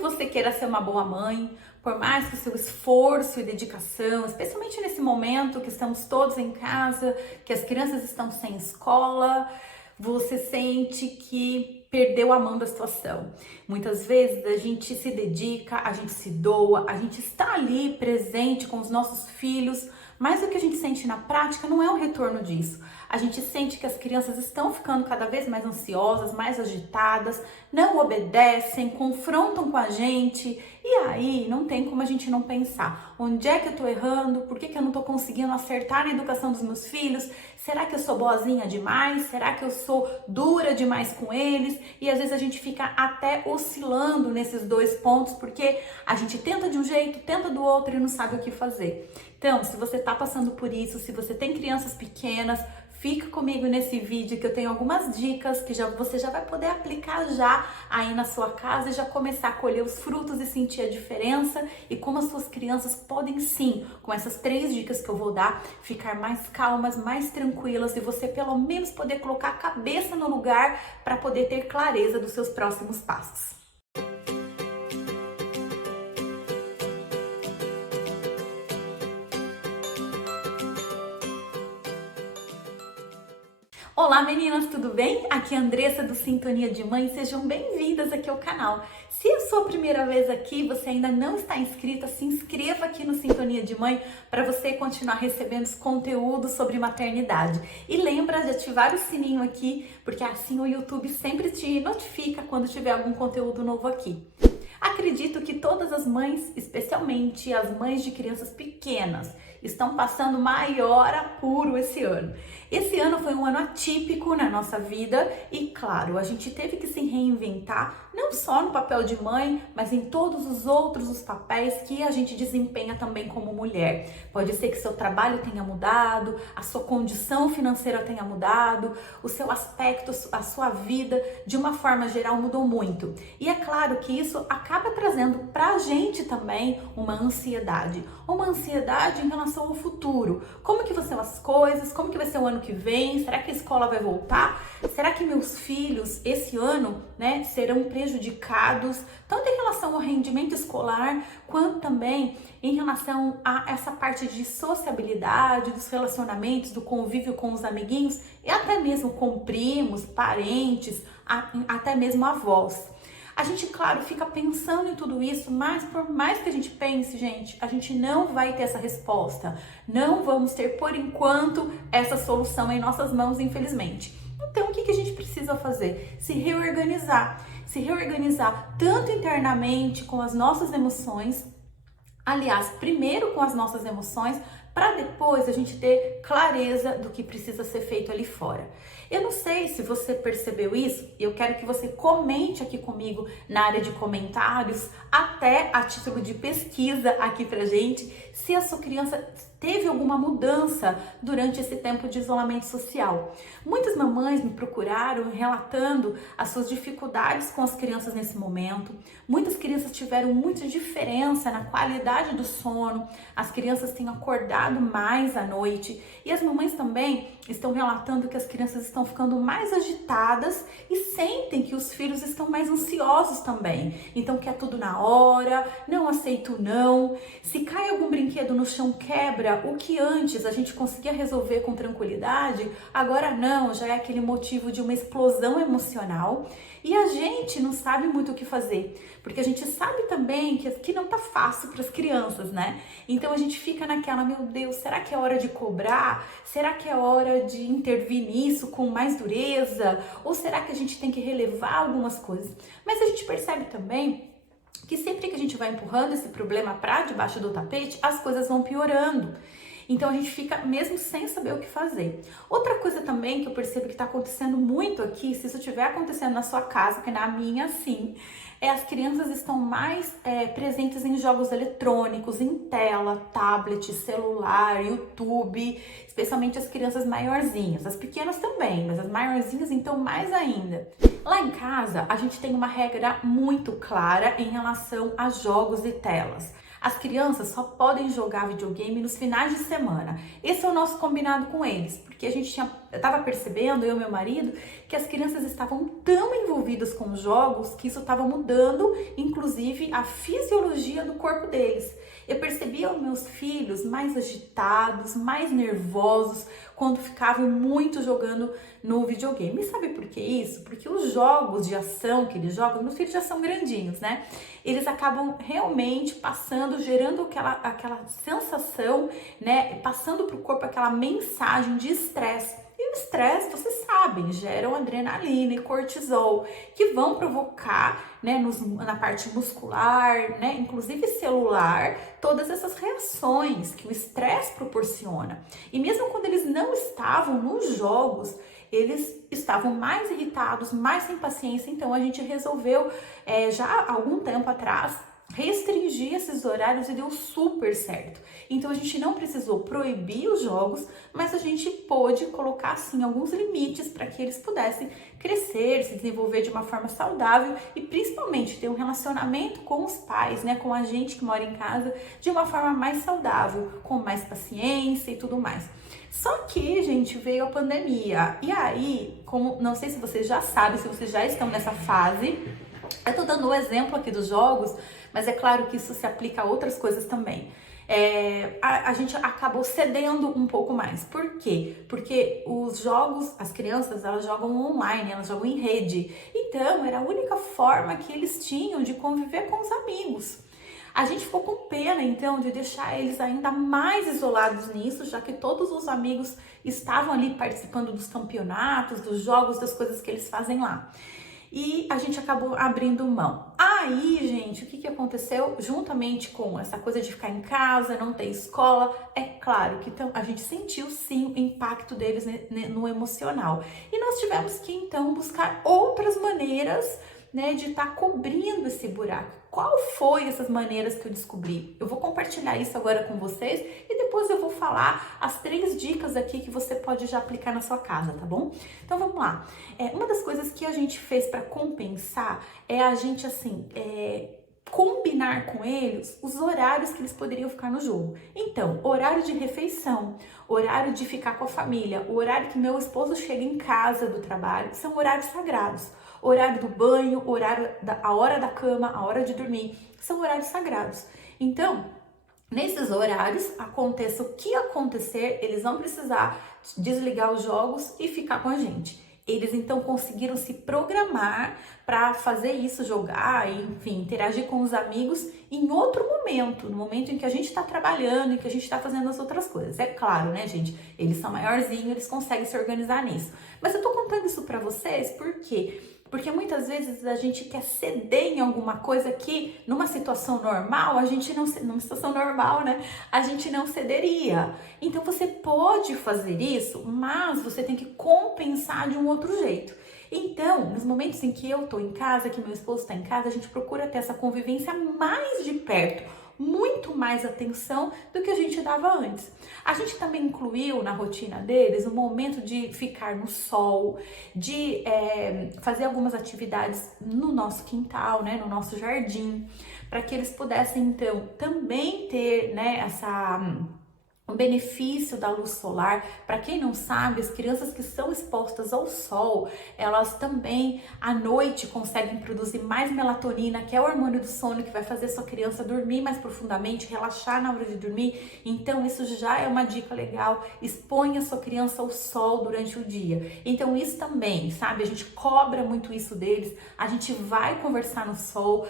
você queira ser uma boa mãe, por mais que o seu esforço e dedicação, especialmente nesse momento que estamos todos em casa, que as crianças estão sem escola, você sente que perdeu a mão da situação. Muitas vezes a gente se dedica, a gente se doa, a gente está ali presente com os nossos filhos, mas o que a gente sente na prática não é um retorno disso. A gente sente que as crianças estão ficando cada vez mais ansiosas, mais agitadas, não obedecem, confrontam com a gente, e aí não tem como a gente não pensar: onde é que eu tô errando? Por que eu não tô conseguindo acertar na educação dos meus filhos? Será que eu sou boazinha demais? Será que eu sou dura demais com eles? E às vezes a gente fica até oscilando nesses dois pontos, porque a gente tenta de um jeito, tenta do outro e não sabe o que fazer. Então, se você tá passando por isso, se você tem crianças pequenas, fica comigo nesse vídeo que eu tenho algumas dicas que você já vai poder aplicar já aí na sua casa e já começar a colher os frutos e sentir a diferença e como as suas crianças podem sim, com essas 3 dicas que eu vou dar, ficar mais calmas, mais tranquilas e você pelo menos poder colocar a cabeça no lugar para poder ter clareza dos seus próximos passos. Olá meninas, tudo bem? Aqui é a Andressa do Sintonia de Mãe, sejam bem-vindas aqui ao canal. Se é a sua primeira vez aqui, você ainda não está inscrita, se inscreva aqui no Sintonia de Mãe para você continuar recebendo os conteúdos sobre maternidade. E lembra de ativar o sininho aqui, porque assim o YouTube sempre te notifica quando tiver algum conteúdo novo aqui. Acredito que todas as mães, especialmente as mães de crianças pequenas, estão passando maior apuro esse ano. Esse ano foi um ano atípico na nossa vida e, claro, a gente teve que se reinventar, não só no papel de mãe, mas em todos os outros papéis que a gente desempenha também como mulher. Pode ser que seu trabalho tenha mudado, a sua condição financeira tenha mudado, o seu aspecto, a sua vida, de uma forma geral, mudou muito. E é claro que isso acaba trazendo pra gente também uma ansiedade em relação ao futuro. Como que vão ser as coisas? Como que vai ser o ano que vem? Será que a escola vai voltar? Será que meus filhos esse ano, serão prejudicados, tanto em relação ao rendimento escolar, quanto também em relação a essa parte de sociabilidade, dos relacionamentos, do convívio com os amiguinhos e até mesmo com primos, parentes, até mesmo avós. A gente, claro, fica pensando em tudo isso, mas por mais que a gente pense, gente, a gente não vai ter essa resposta. Não vamos ter, por enquanto, essa solução em nossas mãos, infelizmente. Então, o que a gente precisa fazer? Se reorganizar. Se reorganizar tanto internamente com as nossas emoções, aliás, primeiro com as nossas emoções, para depois a gente ter clareza do que precisa ser feito ali fora. Eu não sei se você percebeu isso, eu quero que você comente aqui comigo na área de comentários, até a título de pesquisa aqui pra gente, se a sua criança teve alguma mudança durante esse tempo de isolamento social. Muitas mamães me procuraram relatando as suas dificuldades com as crianças nesse momento. Muitas crianças tiveram muita diferença na qualidade do sono, as crianças têm acordado mais à noite e as mamães também estão relatando que as crianças estão ficando mais agitadas e sentem que os filhos estão mais ansiosos também. Então quer tudo na hora, não aceita o não. Se cai algum brinquedo no chão, quebra. O que antes a gente conseguia resolver com tranquilidade, agora não, já é aquele motivo de uma explosão emocional e a gente não sabe muito o que fazer, porque a gente sabe também que não tá fácil para as crianças, né? Então a gente fica naquela, meu Deus, será que é hora de cobrar? Será que é hora de intervir nisso com mais dureza? Ou será que a gente tem que relevar algumas coisas? Mas a gente percebe também que sempre que a gente vai empurrando esse problema para debaixo do tapete, as coisas vão piorando. Então a gente fica mesmo sem saber o que fazer. Outra coisa também que eu percebo que está acontecendo muito aqui, se isso estiver acontecendo na sua casa, que na minha sim, as crianças estão mais presentes em jogos eletrônicos, em tela, tablet, celular, YouTube, especialmente as crianças maiorzinhas. As pequenas também, mas as maiorzinhas então mais ainda. Lá em casa, a gente tem uma regra muito clara em relação a jogos e telas. As crianças só podem jogar videogame nos finais de semana. Esse é o nosso combinado com eles, porque a gente tinha estava percebendo, eu e meu marido, que as crianças estavam tão envolvidas com os jogos que isso estava mudando, inclusive, a fisiologia do corpo deles. Eu percebia os meus filhos mais agitados, mais nervosos, quando ficavam muito jogando no videogame. E sabe por que isso? Porque os jogos de ação que eles jogam, meus filhos já são grandinhos, né? Eles acabam realmente passando, gerando aquela sensação, né? Passando para o corpo aquela mensagem de estresse. E o estresse, vocês sabem, geram adrenalina e cortisol, que vão provocar, né, na parte muscular, né, inclusive celular, todas essas reações que o estresse proporciona. E mesmo quando eles não estavam nos jogos, eles estavam mais irritados, mais sem paciência. Então a gente resolveu, já há algum tempo atrás, restringir esses horários e deu super certo. Então a gente não precisou proibir os jogos, mas a gente pôde colocar assim alguns limites para que eles pudessem crescer, se desenvolver de uma forma saudável e principalmente ter um relacionamento com os pais, né, com a gente que mora em casa, de uma forma mais saudável, com mais paciência e tudo mais. Só que, gente, veio a pandemia. E aí, como não sei se vocês já sabem, se vocês já estão nessa fase, eu tô dando o exemplo aqui dos jogos, mas é claro que isso se aplica a outras coisas também. A gente acabou cedendo um pouco mais. Por quê? Porque os jogos, as crianças, elas jogam online, elas jogam em rede. Então, era a única forma que eles tinham de conviver com os amigos. A gente ficou com pena, então, de deixar eles ainda mais isolados nisso, já que todos os amigos estavam ali participando dos campeonatos, dos jogos, das coisas que eles fazem lá. E a gente acabou abrindo mão. Aí, gente, o que aconteceu? Juntamente com essa coisa de ficar em casa, não ter escola, é claro que então, a gente sentiu sim o impacto deles no emocional. E nós tivemos que então buscar outras maneiras, né, de estar cobrindo esse buraco. Qual foi essas maneiras que eu descobri? Eu vou compartilhar isso agora com vocês e depois eu vou falar as 3 dicas aqui que você pode já aplicar na sua casa, tá bom? Então vamos lá. Uma das coisas que a gente fez para compensar é a gente assim, combinar com eles os horários que eles poderiam ficar no jogo. Então, horário de refeição, horário de ficar com a família, o horário que meu esposo chega em casa do trabalho, são horários sagrados. Horário do banho, a hora da cama, a hora de dormir, são horários sagrados. Então, nesses horários, aconteça o que acontecer, eles vão precisar desligar os jogos e ficar com a gente. Eles então conseguiram se programar para fazer isso, jogar, enfim, interagir com os amigos em outro momento, no momento em que a gente está trabalhando, em que a gente está fazendo as outras coisas. É claro, né, gente? Eles são maiorzinhos, eles conseguem se organizar nisso. Mas eu tô contando isso para vocês por quê? Porque muitas vezes a gente quer ceder em alguma coisa que numa situação normal, a gente não, numa situação normal, né? A gente não cederia. Então você pode fazer isso, mas você tem que compensar de um outro jeito. Então, nos momentos em que eu tô em casa, que meu esposo tá em casa, a gente procura ter essa convivência mais de perto, muito mais atenção do que a gente dava antes. A gente também incluiu na rotina deles o momento de ficar no sol, de fazer algumas atividades no nosso quintal, né, no nosso jardim, para que eles pudessem então também ter, né, o benefício da luz solar. Para quem não sabe, as crianças que são expostas ao sol, elas também à noite conseguem produzir mais melatonina, que é o hormônio do sono, que vai fazer sua criança dormir mais profundamente, relaxar na hora de dormir. Então isso já é uma dica legal. Exponha sua criança ao sol durante o dia. Então isso também, sabe? A gente cobra muito isso deles. A gente vai conversar no sol.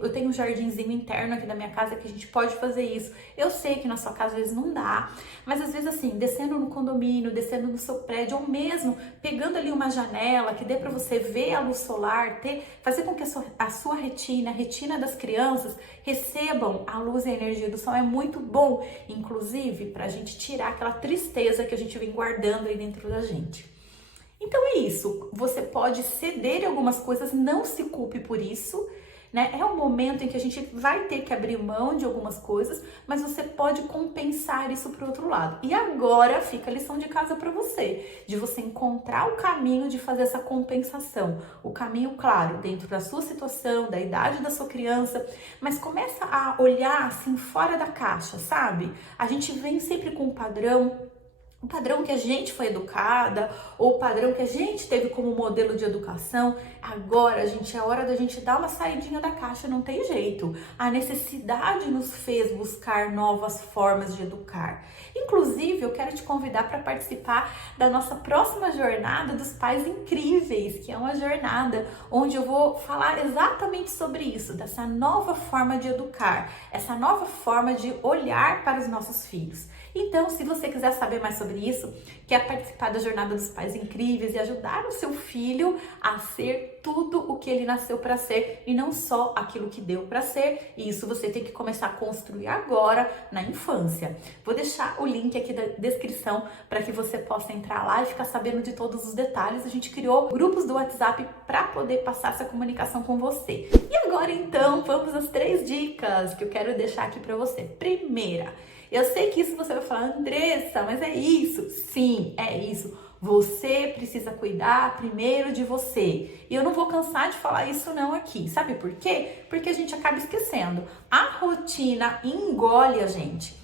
Eu tenho um jardinzinho interno aqui da minha casa que a gente pode fazer isso. Eu sei que na sua casa às vezes não dá, mas às vezes assim, descendo no condomínio, descendo no seu prédio, ou mesmo pegando ali uma janela que dê para você ver a luz solar, fazer com que a sua retina, a retina das crianças recebam a luz e a energia do sol, é muito bom, inclusive para a gente tirar aquela tristeza que a gente vem guardando aí dentro da gente. Então é isso, você pode ceder em algumas coisas, não se culpe por isso, né? É um momento em que a gente vai ter que abrir mão de algumas coisas, mas você pode compensar isso para o outro lado. E agora fica a lição de casa para você, de você encontrar o caminho de fazer essa compensação. O caminho, claro, dentro da sua situação, da idade da sua criança, mas começa a olhar assim fora da caixa, sabe? A gente vem sempre com um padrão o padrão que a gente foi educada, ou o padrão que a gente teve como modelo de educação. Agora, gente, é hora da gente dar uma saidinha da caixa, não tem jeito. A necessidade nos fez buscar novas formas de educar. Inclusive, eu quero te convidar para participar da nossa próxima jornada dos Pais Incríveis, que é uma jornada onde eu vou falar exatamente sobre isso, dessa nova forma de educar, essa nova forma de olhar para os nossos filhos. Então, se você quiser saber mais sobre isso, quer participar da Jornada dos Pais Incríveis e ajudar o seu filho a ser tudo o que ele nasceu para ser e não só aquilo que deu para ser, e isso você tem que começar a construir agora na infância. Vou deixar o link aqui da descrição para que você possa entrar lá e ficar sabendo de todos os detalhes. A gente criou grupos do WhatsApp para poder passar essa comunicação com você. E agora então, vamos às 3 dicas que eu quero deixar aqui para você. Primeira, eu sei que isso você vai falar, Andressa, mas é isso. Sim, é isso. Você precisa cuidar primeiro de você. E eu não vou cansar de falar isso não aqui. Sabe por quê? Porque a gente acaba esquecendo. A rotina engole a gente.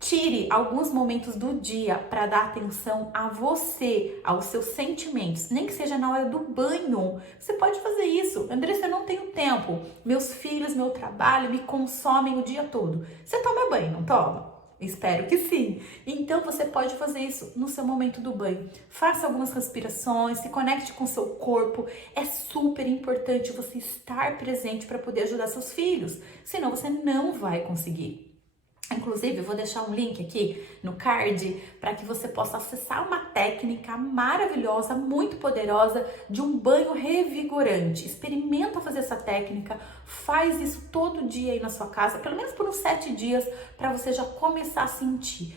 Tire alguns momentos do dia para dar atenção a você, aos seus sentimentos, nem que seja na hora do banho. Você pode fazer isso. Andressa, eu não tenho tempo. Meus filhos, meu trabalho me consomem o dia todo. Você toma banho, não toma? Espero que sim. Então você pode fazer isso no seu momento do banho. Faça algumas respirações, se conecte com o seu corpo. É super importante você estar presente para poder ajudar seus filhos, senão você não vai conseguir. Inclusive, eu vou deixar um link aqui no card para que você possa acessar uma técnica maravilhosa, muito poderosa, de um banho revigorante. Experimenta fazer essa técnica, faz isso todo dia aí na sua casa, pelo menos por uns 7 dias, para você já começar a sentir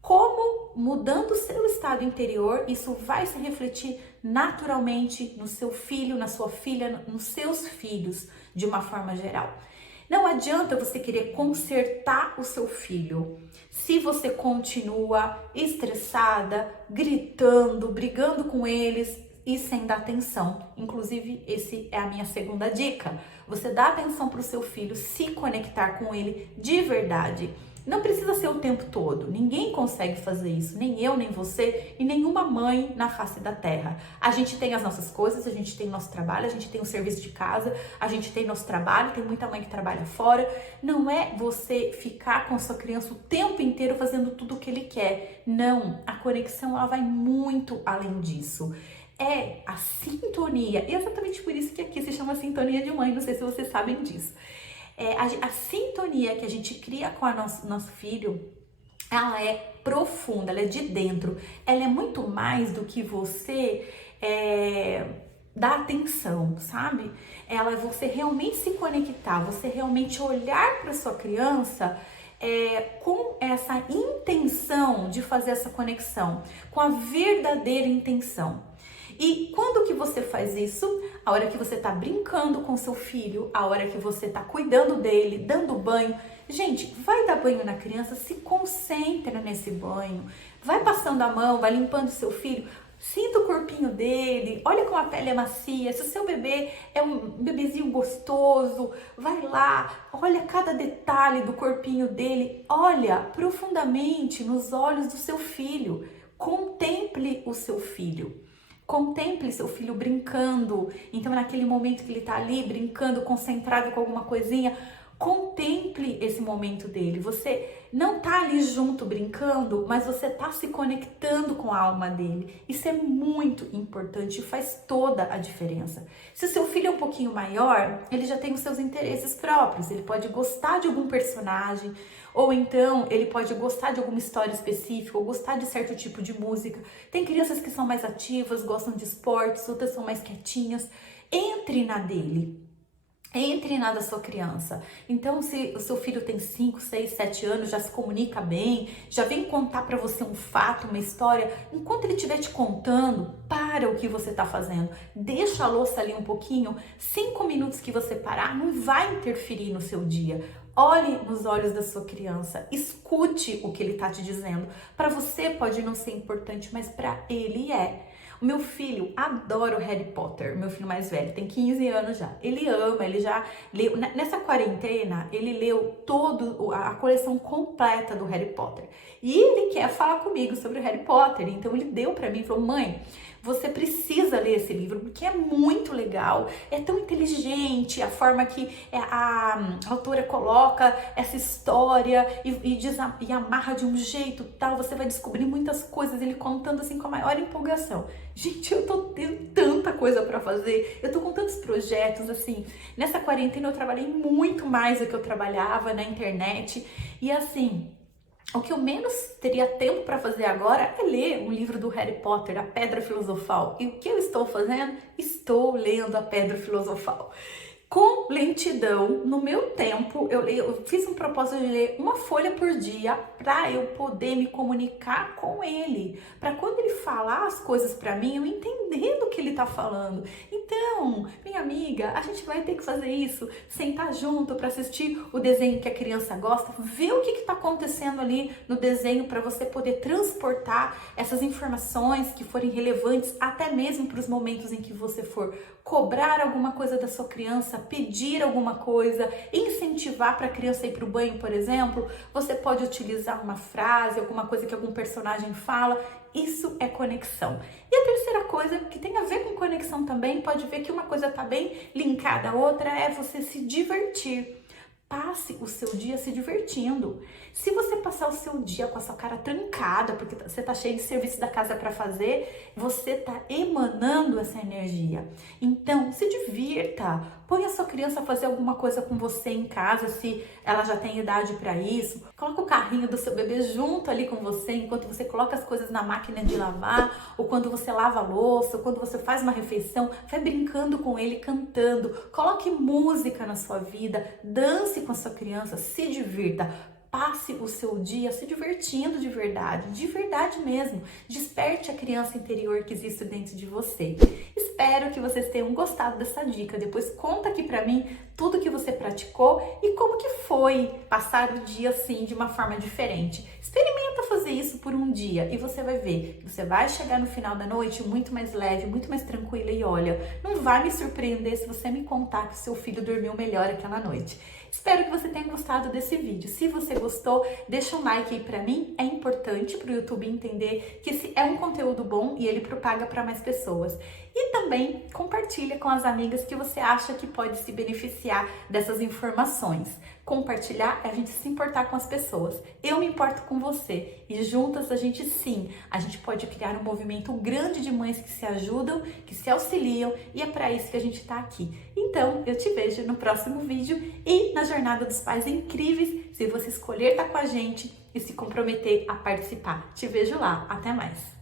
como, mudando o seu estado interior, isso vai se refletir naturalmente no seu filho, na sua filha, nos seus filhos, de uma forma geral. Não adianta você querer consertar o seu filho se você continua estressada, gritando, brigando com eles e sem dar atenção. Inclusive, esse é a minha segunda dica. Você dá atenção para o seu filho, se conectar com ele de verdade. Não precisa ser o tempo todo, ninguém consegue fazer isso, nem eu, nem você e nenhuma mãe na face da terra. A gente tem as nossas coisas, a gente tem nosso trabalho, a gente tem o serviço de casa, a gente tem nosso trabalho, tem muita mãe que trabalha fora. Não é você ficar com a sua criança o tempo inteiro fazendo tudo o que ele quer. Não, a conexão ela vai muito além disso. É a sintonia, e é exatamente por isso que aqui se chama sintonia de mãe, não sei se vocês sabem disso. A sintonia que a gente cria com nosso filho, ela é profunda, ela é de dentro, ela é muito mais do que você dar atenção, sabe? Ela é você realmente se conectar, você realmente olhar para sua criança com essa intenção de fazer essa conexão, com a verdadeira intenção. E quando que você faz isso? A hora que você tá brincando com seu filho, a hora que você tá cuidando dele, dando banho. Gente, vai dar banho na criança, se concentra nesse banho. Vai passando a mão, vai limpando seu filho. Sinta o corpinho dele, olha como a pele é macia. Se o seu bebê é um bebezinho gostoso, vai lá, olha cada detalhe do corpinho dele. Olha profundamente nos olhos do seu filho. Contemple o seu filho. Contemple seu filho brincando. Então, naquele momento que ele tá ali brincando, concentrado com alguma coisinha, contemple esse momento dele. Você não tá ali junto brincando, mas você tá se conectando com a alma dele. Isso é muito importante e faz toda a diferença. Se o seu filho é um pouquinho maior, ele já tem os seus interesses próprios. Ele pode gostar de algum personagem, ou então ele pode gostar de alguma história específica, ou gostar de certo tipo de música. Tem crianças que são mais ativas, gostam de esportes, outras são mais quietinhas. Entre na dele. Entre na da sua criança. Então, se o seu filho tem 5, 6, 7 anos, já se comunica bem, já vem contar para você um fato, uma história, enquanto ele estiver te contando, para o que você está fazendo. Deixa a louça ali um pouquinho, 5 minutos que você parar, não vai interferir no seu dia. Olhe nos olhos da sua criança, escute o que ele está te dizendo. Para você pode não ser importante, mas para ele é. O meu filho adora o Harry Potter, meu filho mais velho, tem 15 anos já. Ele ama, ele já leu, nessa quarentena, ele leu a coleção completa do Harry Potter. E ele quer falar comigo sobre o Harry Potter, então ele deu pra mim e falou: mãe, você precisa ler esse livro, porque é muito legal, é tão inteligente a forma que a autora coloca essa história e amarra de um jeito tal, você vai descobrir muitas coisas, ele contando assim com a maior empolgação. Gente, eu tô tendo tanta coisa pra fazer, eu tô com tantos projetos, assim, nessa quarentena eu trabalhei muito mais do que eu trabalhava na internet, e assim, o que eu menos teria tempo para fazer agora é ler um livro do Harry Potter, A Pedra Filosofal. E o que eu estou fazendo? Estou lendo A Pedra Filosofal. Com lentidão, no meu tempo, eu fiz um propósito de ler uma folha por dia para eu poder me comunicar com ele. Para quando ele falar as coisas para mim, eu entender do que ele tá falando. Então, minha amiga, a gente vai ter que fazer isso, sentar junto para assistir o desenho que a criança gosta, ver o que tá acontecendo ali no desenho para você poder transportar essas informações que forem relevantes até mesmo para os momentos em que você for cobrar alguma coisa da sua criança, pedir alguma coisa, incentivar para a criança ir para o banho, por exemplo. Você pode utilizar uma frase, alguma coisa que algum personagem fala. Isso é conexão. E a terceira coisa, que tem a ver com conexão também, pode ver que uma coisa está bem linkada à outra, é você se divertir. Passe o seu dia se divertindo. Se você passar o seu dia com a sua cara trancada, porque você tá cheio de serviço da casa para fazer, você tá emanando essa energia. Então, se divirta. Põe a sua criança a fazer alguma coisa com você em casa, se ela já tem idade para isso. Coloca o carrinho do seu bebê junto ali com você, enquanto você coloca as coisas na máquina de lavar, ou quando você lava a louça, ou quando você faz uma refeição, vai brincando com ele, cantando. Coloque música na sua vida, dance com a sua criança, se divirta. Passe o seu dia se divertindo de verdade mesmo. Desperte a criança interior que existe dentro de você. Espero que vocês tenham gostado dessa dica. Depois conta aqui pra mim tudo que você praticou e como que foi passar o dia assim de uma forma diferente. Experimenta fazer isso por um dia e você vai ver que você vai chegar no final da noite muito mais leve, muito mais tranquila e olha, não vai me surpreender se você me contar que o seu filho dormiu melhor aquela noite. Espero que você tenha gostado desse vídeo. Se você gostou, deixa um like aí pra mim. É importante pro YouTube entender que esse é um conteúdo bom e ele propaga para mais pessoas. E também compartilha com as amigas que você acha que pode se beneficiar dessas informações. Compartilhar é a gente se importar com as pessoas. Eu me importo com você e juntas a gente pode criar um movimento grande de mães que se ajudam, que se auxiliam e é para isso que a gente tá aqui. Então, eu te vejo no próximo vídeo e na Jornada dos Pais Incríveis, se você escolher estar com a gente e se comprometer a participar. Te vejo lá. Até mais!